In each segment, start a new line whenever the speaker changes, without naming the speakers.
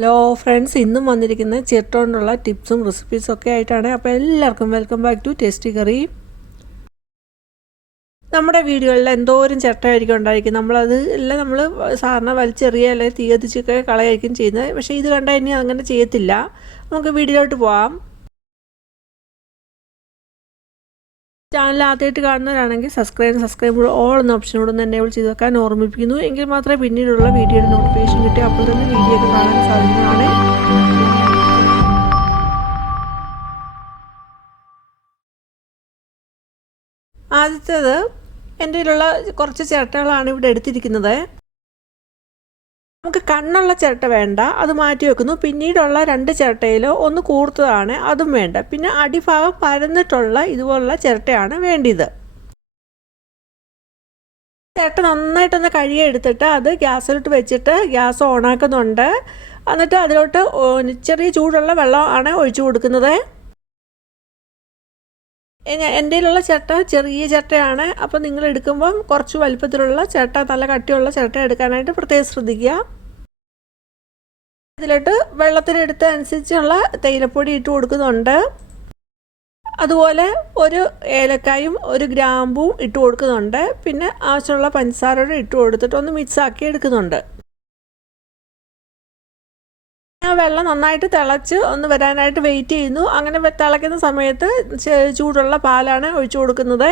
Hello friends ഇന്നും വന്നിരിക്കുന്ന ചിരട്ടോണ്ടുള്ള ടിപ്സും റെസിപ്പീസും ഒക്കെ ആയിട്ടാണ്. അപ്പോൾ എല്ലാവർക്കും welcome back to tasty curry നമ്മുടെ വീടുകളിൽ എന്തോരം ചിരട്ടയായിരിക്കും ഉണ്ടായിരിക്കും നമ്മളത് എല്ലാം നമ്മൾ സാധാരണ വലിച്ചെറിയ അല്ലെങ്കിൽ തീയതിച്ചൊക്കെ കളയായിരിക്കും ചെയ്യുന്നത്. പക്ഷേ ഇത് കണ്ടാൽ ഇനി അങ്ങനെ ചെയ്യത്തില്ല. നമുക്ക് വീടിലോട്ട് പോവാം. ചാനൽ ആദ്യമായിട്ട് കാണുന്നവരാണെങ്കിൽ സബ്സ്ക്രൈബ് സബ്സ്ക്രൈബ് ഓൾ എന്ന ഓപ്ഷനോട് ഒന്ന് എനേബിൾ ചെയ്ത് വെക്കാൻ ഓർമ്മിപ്പിക്കുന്നു. എങ്കിൽ മാത്രമേ പിന്നീടുള്ള വീഡിയോയുടെ നോട്ടിഫിക്കേഷൻ കിട്ടി. അപ്പോൾ തന്നെ വീഡിയോ ഒക്കെ കാണാൻ സാധിക്കുന്നതാണ്. നമുക്ക് കണ്ണുള്ള ചിരട്ട വേണ്ട അത് മാറ്റി വെക്കുന്നു. പിന്നീടുള്ള രണ്ട് ചിരട്ടയിൽ ഒന്ന് കൂർത്തതാണ് അതും വേണ്ട. പിന്നെ അടിഭാഗം പരന്നിട്ടുള്ള ഇതുപോലുള്ള ചിരട്ടയാണ് വേണ്ടത് ചിരട്ട നന്നായിട്ടൊന്ന് കഴുകിയെടുത്തിട്ട് അത് ഗ്യാസിലോട്ട് വെച്ചിട്ട് ഗ്യാസ് ഓണാക്കുന്നുണ്ട്. എന്നിട്ട് അതിലോട്ട് ചെറിയ ചൂടുള്ള വെള്ളമാണ് ഒഴിച്ചു കൊടുക്കുന്നത്. എന്റെ കയ്യിലുള്ള ചട്ട ചെറിയ ചട്ടയാണ്. അപ്പോൾ നിങ്ങൾ എടുക്കുമ്പം കുറച്ച് വലുപ്പത്തിലുള്ള ചട്ട നല്ല കട്ടിയുള്ള ചട്ട എടുക്കാനായിട്ട് പ്രത്യേകം ശ്രദ്ധിക്കുക. ഇതിലോട്ട് വെള്ളത്തിനെടുത്ത അനുസരിച്ചുള്ള തേയിലപ്പൊടി ഇട്ട് കൊടുക്കുന്നുണ്ട്. അതുപോലെ ഒരു ഏലക്കായും ഒരു ഗ്രാമ്പും ഇട്ട് കൊടുക്കുന്നുണ്ട്. പിന്നെ ആവശ്യമുള്ള പഞ്ചസാരയോടെ ഇട്ട് കൊടുത്തിട്ട് ഒന്ന് മിക്സ് ആക്കി എടുക്കുന്നുണ്ട്. ആ വെള്ളം നന്നായിട്ട് തിളച്ച് ഒന്ന് വരാനായിട്ട് വെയിറ്റ് ചെയ്യുന്നു. അങ്ങനെ തിളയ്ക്കുന്ന സമയത്ത് ചൂടുള്ള പാലാണ് ഒഴിച്ചു കൊടുക്കുന്നത്.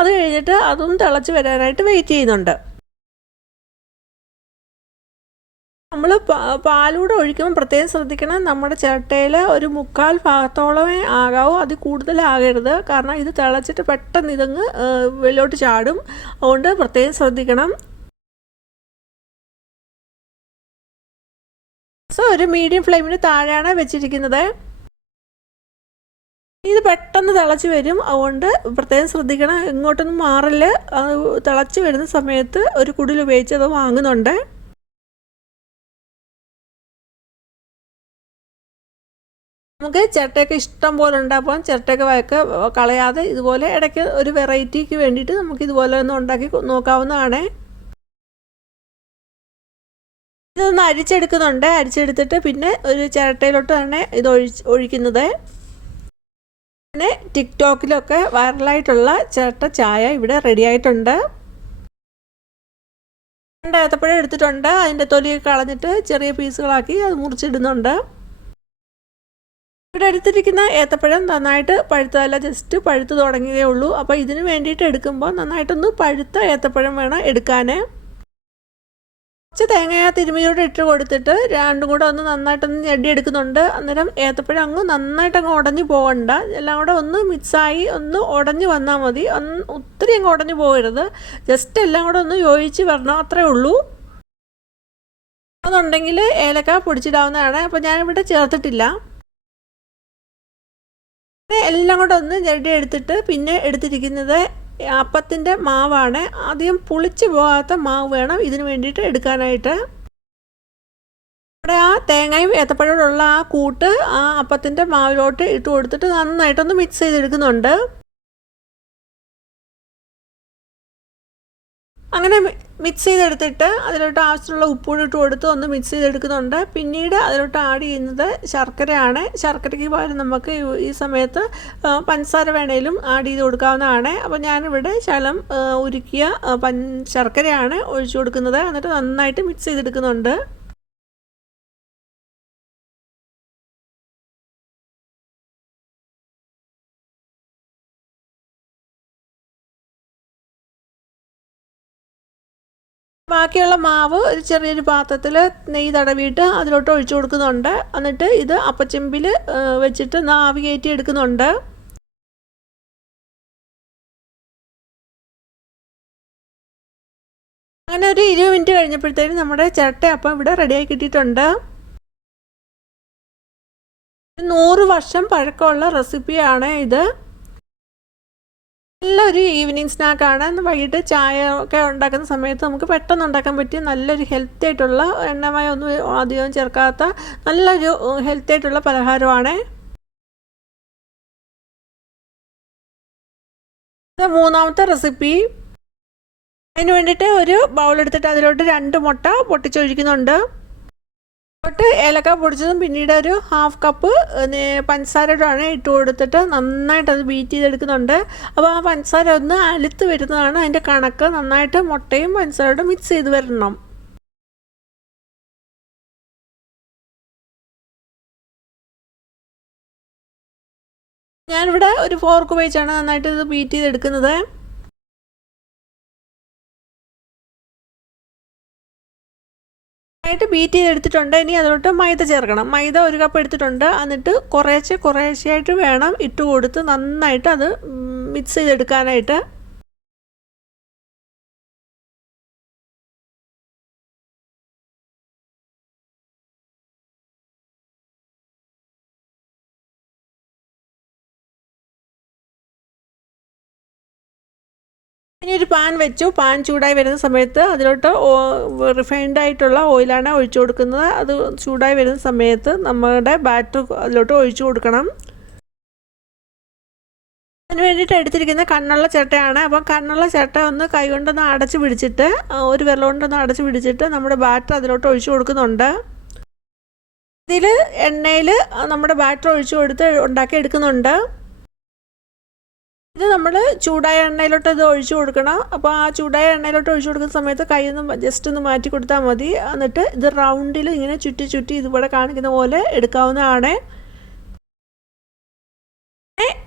അത് കഴിഞ്ഞിട്ട് അതും തിളച്ച് വരാനായിട്ട് വെയിറ്റ് ചെയ്യുന്നുണ്ട്. നമ്മൾ പാലൂടെ ഒഴിക്കുമ്പോൾ പ്രത്യേകം ശ്രദ്ധിക്കണം. നമ്മുടെ ചിരട്ടയിൽ ഒരു മുക്കാൽ ഭാഗത്തോളമേ ആകാവൂ. അത് കൂടുതലാകരുത്. കാരണം ഇത് തിളച്ചിട്ട് പെട്ടെന്ന് ഇതങ്ങ് വെള്ളോട്ട് ചാടും. അതുകൊണ്ട് പ്രത്യേകം ശ്രദ്ധിക്കണം. സോ ഒരു മീഡിയം ഫ്ലെയിമിന് താഴെയാണ് വെച്ചിരിക്കുന്നത്. ഇത് പെട്ടെന്ന് തിളച്ച് വരും. അതുകൊണ്ട് പ്രത്യേകം ശ്രദ്ധിക്കണം. ഇങ്ങോട്ടൊന്നും മാറില്ല. തിളച്ച് വരുന്ന സമയത്ത് ഒരു കുടിൽ ഉപയോഗിച്ച് അത് വാങ്ങുന്നുണ്ട്. നമുക്ക് ചിരട്ടയൊക്കെ ഇഷ്ടം പോലെ ഉണ്ടാക്കാം ചിരട്ടയൊക്കെ വഴക്ക് കളയാതെ ഇതുപോലെ ഇടയ്ക്ക് ഒരു വെറൈറ്റിക്ക് വേണ്ടിയിട്ട് നമുക്ക് ഇതുപോലെ ഒന്ന് ഉണ്ടാക്കി നോക്കാവുന്നതാണ്. ഇതൊന്ന് അരിച്ചെടുക്കുന്നുണ്ട്. അരിച്ചെടുത്തിട്ട് പിന്നെ ഒരു ചിരട്ടയിലോട്ട് തന്നെ ഇത് ഒഴിച്ച് ഒഴിക്കുന്നത്. പിന്നെ ടിക്ടോക്കിലൊക്കെ വൈറലായിട്ടുള്ള ചിരട്ട ചായ ഇവിടെ റെഡി ആയിട്ടുണ്ട്. രണ്ട് ഏത്തപ്പഴം എടുത്തിട്ടുണ്ട്. അതിന്റെ തൊലി കളഞ്ഞിട്ട് ചെറിയ പീസുകളാക്കി അത് മുറിച്ചിടുന്നുണ്ട്. ഇവിടെ എടുത്തിരിക്കുന്ന ഏത്തപ്പഴം നന്നായിട്ട് പഴുത്തതല്ല ജസ്റ്റ് പഴുത്ത് തുടങ്ങിയതേ ഉള്ളൂ. അപ്പോൾ ഇതിന് വേണ്ടിയിട്ട് എടുക്കുമ്പോൾ നന്നായിട്ടൊന്ന് പഴുത്ത ഏത്തപ്പഴം വേണം എടുക്കാൻ കുറച്ച് തേങ്ങ തിരുമിയോട് ഇട്ട് കൊടുത്തിട്ട് രണ്ടും കൂടെ ഒന്ന് നന്നായിട്ടൊന്ന് ഞെടി എടുക്കുന്നുണ്ട് അന്നേരം ഏത്തപ്പഴം അങ്ങ് നന്നായിട്ട് അങ്ങ് ഉടഞ്ഞു പോകണ്ട എല്ലാം കൂടെ ഒന്ന് മിക്സായി ഒന്ന് ഉടഞ്ഞു വന്നാൽ മതി. ഒന്ന് ഒത്തിരി അങ്ങ് ഉടഞ്ഞു പോകരുത്. ജസ്റ്റ് എല്ലാം കൂടെ ഒന്ന് യോജിച്ച് വരണം അത്രേ ഉള്ളൂ. അതുണ്ടെങ്കിൽ ഏലക്ക പൊടിച്ചിടാവുന്നതാണ്. അപ്പോൾ ഞാനിവിടെ ചേർത്തിട്ടില്ല. എല്ലാം കൂടെ ഒന്ന് ഞെടി എടുത്തിട്ട് പിന്നെ എടുത്തിരിക്കുന്നത് അപ്പത്തിന്റെ മാവാണ്. അധികം പുളിച്ചു പോകാത്ത മാവ് വേണം. ഇതിന് വേണ്ടിയിട്ട് എടുക്കാനായിട്ട്. അവിടെ ആ തേങ്ങയും ഏത്തപ്പഴമുള്ള ആ കൂട്ട് ആ അപ്പത്തിന്റെ മാവിലോട്ട് ഇട്ട് കൊടുത്തിട്ട് നന്നായിട്ടൊന്ന് മിക്സ് ചെയ്തെടുക്കുന്നുണ്ട്. അങ്ങനെ മിക്സ് ചെയ്തെടുത്തിട്ട് അതിലോട്ട് ആവശ്യമുള്ള ഉപ്പൂടി ഇട്ട് കൊടുത്ത് ഒന്ന് മിക്സ് ചെയ്തെടുക്കുന്നുണ്ട്. പിന്നീട് അതിലോട്ട് ആഡ് ചെയ്യുന്നത് ശർക്കരയാണ്. ശർക്കരയ്ക്ക് പകരം നമുക്ക് ഈ സമയത്ത് പഞ്ചസാര വേണേലും ആഡ് ചെയ്ത് കൊടുക്കാവുന്നതാണ്. അപ്പോൾ ഞാനിവിടെ ശലം ഉരുക്കിയ പൻ ശർക്കരയാണ് ഒഴിച്ചു കൊടുക്കുന്നത്. എന്നിട്ട് നന്നായിട്ട് മിക്സ് ചെയ്തെടുക്കുന്നുണ്ട്. ബാക്കിയുള്ള മാവ് ചെറിയൊരു പാത്രത്തിൽ നെയ്യ് തടവിയിട്ട് അതിലോട്ട് ഒഴിച്ചു കൊടുക്കുന്നുണ്ട്. എന്നിട്ട് ഇത് അപ്പച്ചെമ്പിൽ വെച്ചിട്ട് നാവി കയറ്റി എടുക്കുന്നുണ്ട്. അങ്ങനെ ഒരു ഇരുപത് മിനിറ്റ് കഴിഞ്ഞപ്പോഴത്തേക്കും നമ്മുടെ ചിരട്ട അപ്പം ഇവിടെ റെഡിയായി കിട്ടിയിട്ടുണ്ട്. നൂറ് വർഷം പഴക്കമുള്ള റെസിപ്പിയാണ് ഇത്. നല്ലൊരു ഈവനിങ് സ്നാക്കാണ് വൈകിട്ട് ചായ ഒക്കെ ഉണ്ടാക്കുന്ന സമയത്ത് നമുക്ക് പെട്ടെന്ന് ഉണ്ടാക്കാൻ പറ്റിയ നല്ലൊരു ഹെൽത്തി ആയിട്ടുള്ള എണ്ണമയ ഒന്നും അധികം ചേർക്കാത്ത നല്ലൊരു ഹെൽത്തി ആയിട്ടുള്ള പലഹാരമാണ്. മൂന്നാമത്തെ റെസിപ്പി അതിന് വേണ്ടിയിട്ട് ഒരു ബൗൾ എടുത്തിട്ട് അതിലോട്ട് രണ്ട് മുട്ട പൊട്ടിച്ചൊഴിക്കുന്നുണ്ട്. തൊട്ട് ഏലക്ക പൊടിച്ചതും പിന്നീട് ഒരു ഹാഫ് കപ്പ് പഞ്ചസാരയോടാണ് ഇട്ട് കൊടുത്തിട്ട് നന്നായിട്ട് അത് ബീറ്റ് ചെയ്തെടുക്കുന്നുണ്ട്. അപ്പോൾ ആ പഞ്ചസാര ഒന്ന് അലുത്ത് വരുന്നതാണ് അതിന്റെ കണക്ക്. നന്നായിട്ട് മുട്ടയും പഞ്ചസാരയോടും മിക്സ് ചെയ്ത് വരണം. ഞാനിവിടെ ഒരു ഫോർക്ക് ഉപയോഗിച്ചാണ് നന്നായിട്ട് ഇത് ബീറ്റ് ചെയ്തെടുക്കുന്നത്. ആയിട്ട് ബീറ്റ് ചെയ്തെടുത്തിട്ടുണ്ട്. ഇനി അതിലോട്ട് മൈദ ചേർക്കണം. മൈദ ഒരു കപ്പ് എടുത്തിട്ടുണ്ട്. എന്നിട്ട് കുറേശ്ശെ കുറേശ്ശെയായിട്ട് വേണം ഇട്ട് കൊടുത്ത് നന്നായിട്ട് അത് മിക്സ് ചെയ്തെടുക്കാനായിട്ട്. ഇനി ഒരു പാൻ വെച്ചു. പാൻ ചൂടായി വരുന്ന സമയത്ത് അതിലോട്ട് റിഫൈൻഡ് ആയിട്ടുള്ള ഓയിലാണ് ഒഴിച്ചു കൊടുക്കുന്നത്. അത് ചൂടായി വരുന്ന സമയത്ത് നമ്മുടെ ബാറ്റർ അതിലോട്ട് ഒഴിച്ചു കൊടുക്കണം. അതിന് വേണ്ടിയിട്ട് എടുത്തിരിക്കുന്ന കണ്ണുള്ള ചിരട്ടയാണ്. അപ്പം കണ്ണുള്ള ചിരട്ട ഒന്ന് കൈകൊണ്ടൊന്ന് അടച്ചു പിടിച്ചിട്ട് ഒരു വെള്ളം കൊണ്ടൊന്ന് അടച്ചു പിടിച്ചിട്ട് നമ്മുടെ ബാറ്റർ അതിലോട്ട് ഒഴിച്ചു കൊടുക്കുന്നുണ്ട്. ഇതിൽ എണ്ണയിൽ നമ്മുടെ ബാറ്റർ ഒഴിച്ചു കൊടുത്ത് ഉണ്ടാക്കി എടുക്കുന്നുണ്ട്. ഇത് നമ്മൾ ചൂടായ എണ്ണയിലോട്ട് ഇത് ഒഴിച്ചു കൊടുക്കണം. അപ്പോൾ ആ ചൂടായ എണ്ണയിലോട്ട് ഒഴിച്ചു കൊടുക്കുന്ന സമയത്ത് കൈയൊന്ന് ജസ്റ്റ് ഒന്ന് മാറ്റി കൊടുത്താൽ മതി. എന്നിട്ട് ഇത് റൗണ്ടിൽ ഇങ്ങനെ ചുറ്റി ചുറ്റി ഇതുപോലെ കാണിക്കുന്ന പോലെ എടുക്കാവുന്നതാണ്.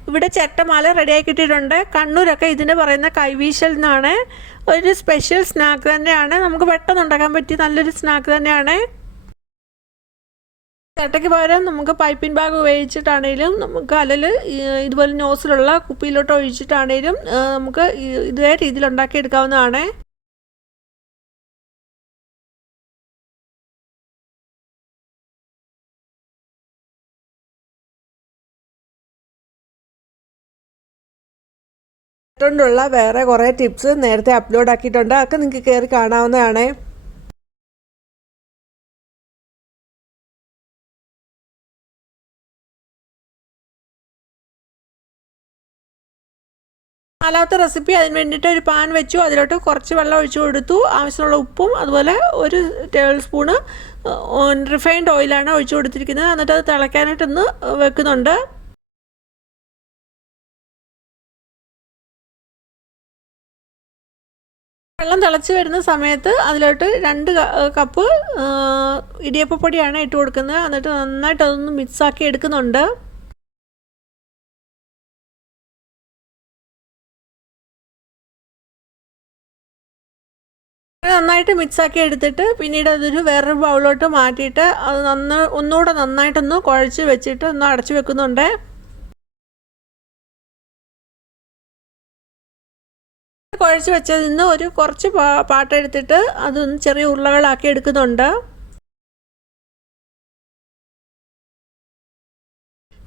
ഇവിടെ ചട്ടമാല റെഡിയാക്കി കിട്ടിയിട്ടുണ്ട്. കണ്ണൂരൊക്കെ ഇതിന് പറയുന്ന കൈവീശൽ എന്നാണ്. ഒരു സ്പെഷ്യൽ സ്നാക്ക് തന്നെയാണ്. നമുക്ക് പെട്ടെന്ന് ഉണ്ടാക്കാൻ പറ്റിയ നല്ലൊരു സ്നാക്ക് തന്നെയാണ്. ചട്ടയ്ക്ക് പകരം നമുക്ക് പൈപ്പിൻ ബാഗ് ഉപയോഗിച്ചിട്ടാണേലും നമുക്ക് അലൽ ഇതുപോലെ നോസിലുള്ള കുപ്പിയിലോട്ട് ഒഴിച്ചിട്ടാണേലും നമുക്ക് ഇതേ രീതിയിൽ ഉണ്ടാക്കിയെടുക്കാവുന്നതാണ്. ുള്ള വേറെ കുറേ ടിപ്സ് നേരത്തെ അപ്ലോഡ് ആക്കിയിട്ടുണ്ട്. അതൊക്കെ നിങ്ങൾക്ക് കയറി കാണാവുന്നതാണ്. നാലാമത്തെ റെസിപ്പി അതിന് വേണ്ടിയിട്ട് ഒരു പാൻ വെച്ചു അതിലോട്ട് കുറച്ച് വെള്ളം ഒഴിച്ചു കൊടുത്തു. ആവശ്യമുള്ള ഉപ്പും അതുപോലെ ഒരു ടേബിൾ സ്പൂണ് റിഫൈൻഡ് ഓയിലാണ് ഒഴിച്ചു കൊടുത്തിരിക്കുന്നത്. എന്നിട്ട് അത് തിളയ്ക്കാനായിട്ടൊന്ന് വെക്കുന്നുണ്ട്. വെള്ളം തിളച്ച് വരുന്ന സമയത്ത് അതിലോട്ട് രണ്ട് കപ്പ് ഇടിയപ്പപ്പൊടിയാണ് ഇട്ട് കൊടുക്കുന്നത്. എന്നിട്ട് നന്നായിട്ട് അതൊന്ന് മിക്സാക്കി എടുക്കുന്നുണ്ട്. നന്നായിട്ട് മിക്സാക്കി എടുത്തിട്ട് പിന്നീട് അതൊരു വേറൊരു ബൗളിലോട്ട് മാറ്റിയിട്ട് അത് നന്ന ഒന്നുകൂടെ നന്നായിട്ടൊന്ന് കുഴച്ച് വെച്ചിട്ട് ഒന്ന് അടച്ചു വെക്കുന്നുണ്ട്. കുഴച്ച് വെച്ചതിൽ നിന്ന് ഒരു കുറച്ച് പാട്ടെടുത്തിട്ട് അതൊന്ന് ചെറിയ ഉരുളകളാക്കി എടുക്കുന്നുണ്ട്.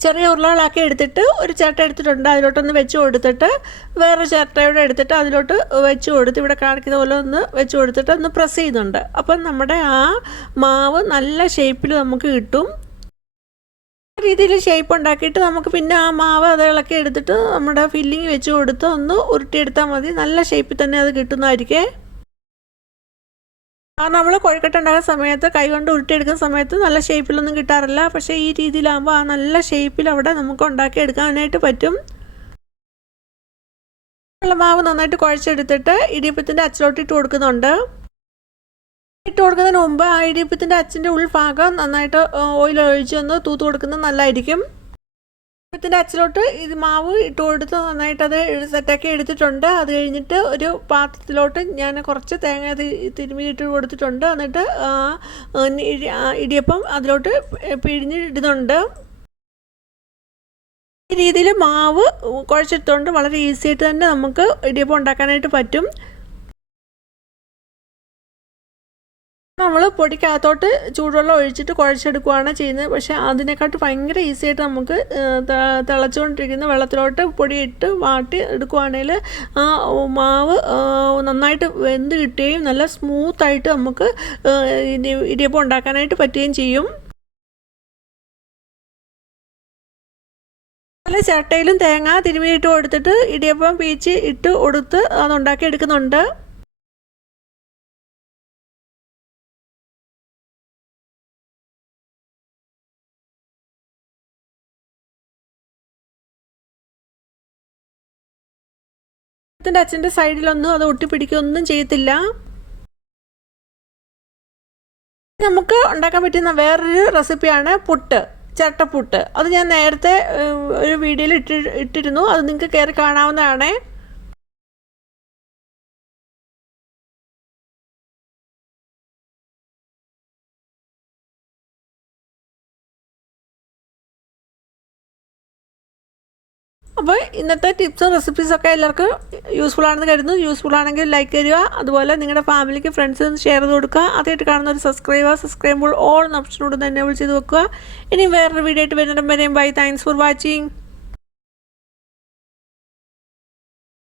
ചെറിയ ഉരുളകളാക്കി എടുത്തിട്ട് ഒരു ചിരട്ട എടുത്തിട്ടുണ്ട്. അതിലോട്ടൊന്ന് വെച്ച് കൊടുത്തിട്ട് വേറെ ചിരട്ടയോടെ എടുത്തിട്ട് അതിലോട്ട് വെച്ച് കൊടുത്ത് ഇവിടെ കാണിക്കുന്ന പോലെ ഒന്ന് വെച്ച് കൊടുത്തിട്ട് ഒന്ന് പ്രസ് ചെയ്യുന്നുണ്ട്. അപ്പം നമ്മുടെ ആ മാവ് നല്ല ഷേപ്പിൽ നമുക്ക് കിട്ടും. രീതിയിൽ ഷേപ്പ് ഉണ്ടാക്കിയിട്ട് നമുക്ക് പിന്നെ ആ മാവ് അത് ഇളക്കി എടുത്തിട്ട് നമ്മുടെ ഫില്ലിങ് വെച്ച് കൊടുത്ത് ഒന്ന് ഉരുട്ടിയെടുത്താൽ മതി. നല്ല ഷേപ്പിൽ തന്നെ അത് കിട്ടുന്നതായിരിക്കേ. കാരണം നമ്മൾ കൊഴുക്കട്ട ഉണ്ടാകുന്ന സമയത്ത് കൈകൊണ്ട് ഉരുട്ടിയെടുക്കുന്ന സമയത്ത് നല്ല ഷേപ്പിലൊന്നും കിട്ടാറില്ല. പക്ഷേ ഈ രീതിയിലാകുമ്പോൾ ആ നല്ല ഷേപ്പിൽ അവിടെ നമുക്ക് ഉണ്ടാക്കി എടുക്കാനായിട്ട് പറ്റും മാവ് നന്നായിട്ട് കുഴച്ചെടുത്തിട്ട് ഇടിയപ്പത്തിന്റെ അച്ചിലോട്ട് ഇട്ട് കൊടുക്കുന്നുണ്ട്. ഇട്ട് കൊടുക്കുന്നതിന് മുമ്പ് ആ ഇടിയപ്പത്തിന്റെ അച്ചിന്റെ ഉൾഭാഗം നന്നായിട്ട് ഓയിൽ ഒഴിച്ചൊന്ന് തൂത്ത് കൊടുക്കുന്നത് നല്ലതായിരിക്കും. ഇപ്പത്തിന്റെ അച്ചിലോട്ട് ഇത് മാവ് ഇട്ട് കൊടുത്ത് നന്നായിട്ട് അത് സെറ്റാക്കി എടുത്തിട്ടുണ്ട്. അത് കഴിഞ്ഞിട്ട് ഒരു പാത്രത്തിലോട്ട് ഞാൻ കുറച്ച് തേങ്ങ തിരുമ്മിയിട്ട് കൊടുത്തിട്ടുണ്ട്. എന്നിട്ട് ഇടിയപ്പം അതിലോട്ട് പിഴിഞ്ഞിടുന്നുണ്ട്. ഈ രീതിയിൽ മാവ് കുഴച്ചെടുത്തുകൊണ്ട് വളരെ ഈസി ആയിട്ട് തന്നെ നമുക്ക് ഇടിയപ്പം ഉണ്ടാക്കാനായിട്ട് പറ്റും. നമ്മൾ പൊടിക്കകത്തോട്ട് ചൂടുവെള്ളം ഒഴിച്ചിട്ട് കുഴച്ചെടുക്കുകയാണ് ചെയ്യുന്നത്. പക്ഷേ അതിനെക്കാട്ട് ഭയങ്കര ഈസി ആയിട്ട് നമുക്ക് തിളച്ചുകൊണ്ടിരിക്കുന്ന വെള്ളത്തിലോട്ട് പൊടിയിട്ട് വാട്ടി എടുക്കുകയാണെങ്കിൽ ആ മാവ് നന്നായിട്ട് വെന്ത് കിട്ടുകയും നല്ല സ്മൂത്തായിട്ട് നമുക്ക് ഇടിയപ്പം ഉണ്ടാക്കാനായിട്ട് പറ്റുകയും ചെയ്യും. പല ചട്ടയിലും തേങ്ങ തിരുമിയിട്ട് കൊടുത്തിട്ട് ഇടിയപ്പം പീച്ച് ഇട്ട് കൊടുത്ത് അതുണ്ടാക്കി എടുക്കുന്നുണ്ട് ഇതിന്റെ അച്ഛന്റെ സൈഡിലൊന്നും അത് ഒട്ടിപ്പിടിക്കുകയൊന്നും ചെയ്യത്തില്ല. നമുക്ക് ഉണ്ടാക്കാൻ പറ്റുന്ന വേറൊരു റെസിപ്പിയാണ് പുട്ട് ചട്ടപ്പുട്ട് അത് ഞാൻ നേരത്തെ ഒരു വീഡിയോയിൽ ഇട്ടി ഇട്ടിരുന്നു. അത് നിങ്ങൾക്ക് കയറി കാണാവുന്നതാണേ. അപ്പോൾ ഇന്നത്തെ ടിപ്സും റെസിപ്പീസൊക്കെ എല്ലാവർക്കും യൂസ്ഫുൾ ആണെന്ന് കരുതുന്നു. യൂസ്ഫുൾ ആണെങ്കിൽ ലൈക്ക് തരിക. അതുപോലെ നിങ്ങളുടെ ഫാമിലിക്ക് ഫ്രണ്ട്സിന് ഷെയർ ചെയ്ത് കൊടുക്കുക. ആദ്യമായിട്ട് കാണുന്ന ഒരു സബ്സ്ക്രൈബ് ചെയ്യുമ്പോൾ ഓൾ ഓപ്ഷനോട് തന്നെ വിളിച്ച് ചെയ്ത് വെക്കുക. ഇനി വേറൊരു വീഡിയോ ആയിട്ട് വരുന്നിടം വരെയും. Bye thanks for watching